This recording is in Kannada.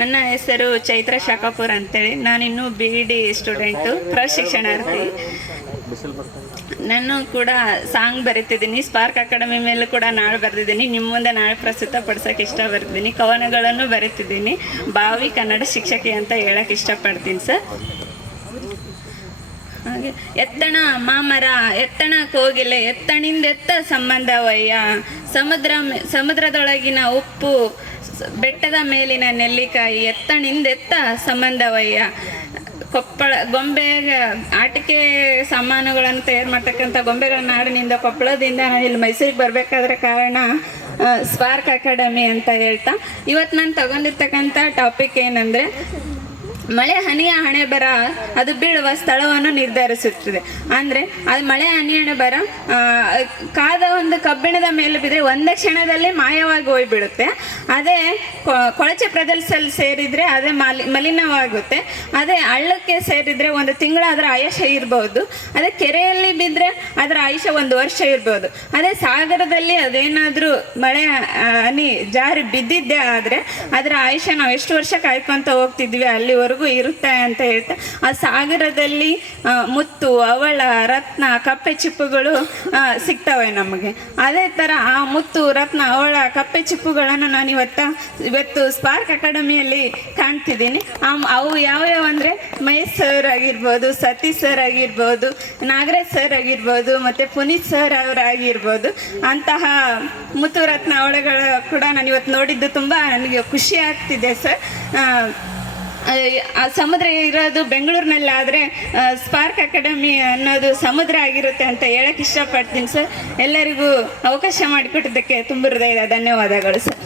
ನನ್ನ ಹೆಸರು ಚೈತ್ರ ಶಾಖಾಪುರ್ ಅಂತೇಳಿ. ನಾನಿನ್ನೂ BEd ಸ್ಟೂಡೆಂಟು, ಪ್ರಶಿಕ್ಷಣಾರ್ಥಿ. ನಾನು ಕೂಡ ಸಾಂಗ್ ಬರೀತಿದ್ದೀನಿ. ಸ್ಪಾರ್ಕ್ ಅಕಾಡೆಮಿ ಮೇಲೂ ಕೂಡ ನಾಳೆ ಬರೆದಿದ್ದೀನಿ. ನಿಮ್ಮ ಮುಂದೆ ನಾಳೆ ಪ್ರಸ್ತುತಪಡಿಸೋಕೆ ಇಷ್ಟಪಡ್ತೀನಿ. ಕವನಗಳನ್ನು ಬರೀತಿದ್ದೀನಿ. ಭಾವಿ ಕನ್ನಡ ಶಿಕ್ಷಕಿ ಅಂತ ಹೇಳಕ್ಕೆ ಇಷ್ಟಪಡ್ತೀನಿ ಸರ್. ಹಾಗೆ ಎತ್ತಣ ಮಾಮರ, ಎತ್ತಣ ಕೋಗಿಲೆ, ಎತ್ತಣಿಂದೆತ್ತ ಸಂಬಂಧವಯ್ಯ, ಸಮುದ್ರದೊಳಗಿನ ಉಪ್ಪು, ಬೆಟ್ಟದ ಮೇಲಿನ ನೆಲ್ಲಿಕಾಯಿ, ಎತ್ತಣಿಂದೆತ್ತ ಸಂಬಂಧವಯ್ಯ. ಕೊಪ್ಪಳ ಗೊಂಬೆ ಆಟಿಕೆ ಸಾಮಾನುಗಳನ್ನು ತಯಾರು ಮಾಡ್ತಕ್ಕಂಥ ಗೊಂಬೆಗಳ ನಾಡಿನಿಂದ, ಕೊಪ್ಪಳದಿಂದ ನಾನು ಇಲ್ಲಿ ಮೈಸೂರಿಗೆ ಬರಬೇಕಾದ್ರೆ ಕಾರಣ ಸ್ಪಾರ್ಕ್ ಅಕಾಡೆಮಿ ಅಂತ ಹೇಳ್ತಾ, ಇವತ್ತು ನಾನು ತಗೊಂಡಿರ್ತಕ್ಕಂಥ ಟಾಪಿಕ್ ಏನಂದರೆ, ಮಳೆ ಹನಿಯ ಹಣೆ ಬರ ಅದು ಬೀಳುವ ಸ್ಥಳವನ್ನು ನಿರ್ಧರಿಸುತ್ತದೆ. ಅಂದರೆ ಅದು ಮಳೆ ಹನಿ ಬರ ಕಾದ ಒಂದು ಕಬ್ಬಿಣದ ಮೇಲೆ ಬಿದ್ದರೆ ಒಂದೇ ಕ್ಷಣದಲ್ಲಿ ಮಾಯವಾಗಿ ಹೋಗ್ಬಿಡುತ್ತೆ. ಅದೇ ಕೊಳಚೆ ಪ್ರದೇಶದಲ್ಲಿ ಸೇರಿದರೆ ಅದೇ ಮಲಿನವಾಗುತ್ತೆ. ಅದೇ ಹಳ್ಳಕ್ಕೆ ಸೇರಿದರೆ ಒಂದು ತಿಂಗಳು ಅದರ ಆಯುಷ್ಯ ಇರ್ಬೋದು. ಅದೇ ಕೆರೆಯಲ್ಲಿ ಬಿದ್ದರೆ ಅದರ ಆಯುಷ್ಯ 1 ವರ್ಷ ಇರ್ಬೋದು. ಅದೇ ಸಾಗರದಲ್ಲಿ ಅದೇನಾದರೂ ಮಳೆ ಹನಿ ಜಾರಿ ಬಿದ್ದಿದ್ದೇ ಆದರೆ ಅದರ ಆಯುಷ್ಯ ನಾವು ಎಷ್ಟು ವರ್ಷ ಕಾಯ್ಕೊತ ಹೋಗ್ತಿದ್ವಿ ಅಲ್ಲಿವರೆಗೂ ಇರುತ್ತೆ ಅಂತ ಹೇಳ್ತಾ, ಆ ಸಾಗರದಲ್ಲಿ ಮುತ್ತು, ಅವಳ, ರತ್ನ, ಕಪ್ಪೆ ಚಿಪ್ಪುಗಳು ಸಿಗ್ತವೆ ನಮಗೆ. ಅದೇ ಥರ ಆ ಮುತ್ತು, ರತ್ನ, ಅವಳ, ಕಪ್ಪೆ ಚಿಪ್ಪುಗಳನ್ನು ನಾನು ಇವತ್ತು ಸ್ಪಾರ್ಕ್ ಅಕಾಡೆಮಿಯಲ್ಲಿ ಕಾಣ್ತಿದ್ದೀನಿ. ಅವು ಯಾವ್ಯಾವ ಅಂದರೆ ಮಹೇಶ್ ಸರ್ ಆಗಿರ್ಬೋದು, ಸತೀಶ್ ಸರ್ ಆಗಿರ್ಬೋದು, ನಾಗರಾಜ್ ಸರ್ ಆಗಿರ್ಬೋದು, ಮತ್ತು ಪುನೀತ್ ಸರ್ ಅವರಾಗಿರ್ಬೋದು. ಅಂತಹ ಮುತ್ತು, ರತ್ನ, ಅವಳಗಳ ಕೂಡ ನಾನು ಇವತ್ತು ನೋಡಿದ್ದು ತುಂಬ ನನಗೆ ಖುಷಿ ಆಗ್ತಿದೆ ಸರ್. ಸಮುದ್ರ ಇರೋದು ಬೆಂಗಳೂರಿನಲ್ಲಿ, ಆದರೆ ಸ್ಪಾರ್ಕ್ ಅಕಾಡೆಮಿ ಅನ್ನೋದು ಸಮುದ್ರ ಆಗಿರುತ್ತೆ ಅಂತ ಹೇಳಕ್ಕೆ ಇಷ್ಟಪಡ್ತೀನಿ ಸರ್. ಎಲ್ಲರಿಗೂ ಅವಕಾಶ ಮಾಡಿಕೊಟ್ಟಿದ್ದಕ್ಕೆ ತುಂಬ ಹೃದಯದ ಧನ್ಯವಾದಗಳು ಸರ್.